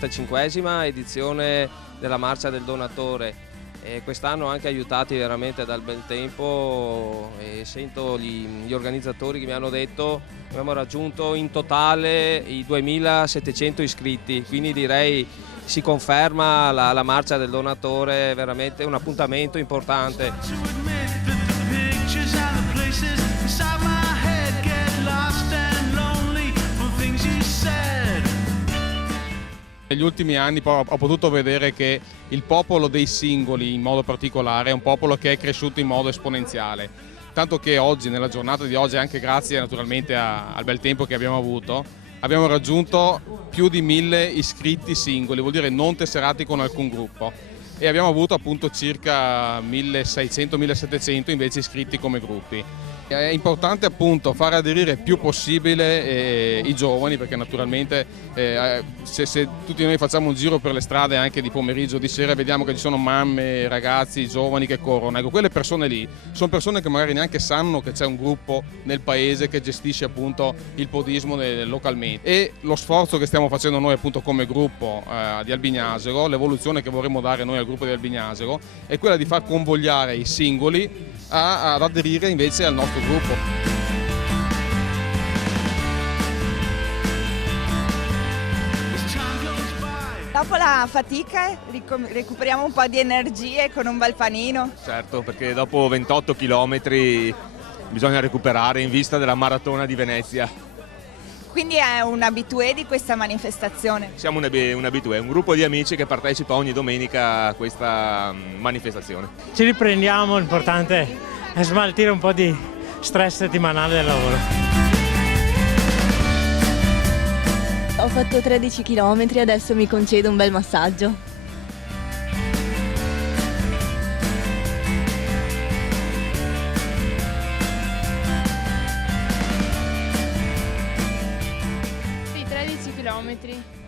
35esima edizione della Marcia del Donatore. E quest'anno anche aiutati veramente dal bel tempo, e sento gli organizzatori che mi hanno detto che abbiamo raggiunto in totale i 2700 iscritti, quindi direi si conferma la Marcia del Donatore, veramente un appuntamento importante. Negli ultimi anni ho potuto vedere che il popolo dei singoli in modo particolare è un popolo che è cresciuto in modo esponenziale, tanto che oggi, nella giornata di oggi, anche grazie naturalmente al bel tempo che abbiamo avuto, abbiamo raggiunto più di 1000 iscritti singoli, vuol dire non tesserati con alcun gruppo, e abbiamo avuto appunto circa 1600-1700 invece iscritti come gruppi. È importante appunto far aderire il più possibile i giovani, perché naturalmente se tutti noi facciamo un giro per le strade anche di pomeriggio o di sera vediamo che ci sono mamme, ragazzi, giovani che corrono. Ecco, quelle persone lì sono persone che magari neanche sanno che c'è un gruppo nel paese che gestisce appunto il podismo localmente, e lo sforzo che stiamo facendo noi appunto come gruppo di Albignasero, l'evoluzione che vorremmo dare noi al gruppo di Albignasero è quella di far convogliare i singoli ad aderire invece al nostro gruppo. Dopo la fatica recuperiamo un po' di energie con un bel panino. Certo, perché dopo 28 km bisogna recuperare in vista della maratona di Venezia. Quindi è un abitué di questa manifestazione? Siamo un abitué, un gruppo di amici che partecipa ogni domenica a questa manifestazione. Ci riprendiamo, l'importante è smaltire un po' di stress settimanale del lavoro. Ho fatto 13 km, adesso mi concedo un bel massaggio.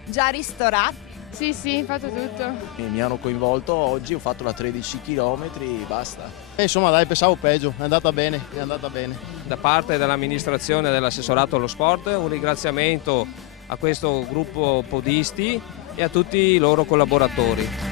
Già ristorato? Sì, ho fatto tutto. Mi hanno coinvolto oggi, ho fatto la 13 km, basta. Insomma dai, pensavo peggio, è andata bene, è andata bene. Da parte dell'amministrazione e dell'assessorato allo sport un ringraziamento a questo gruppo podisti e a tutti i loro collaboratori.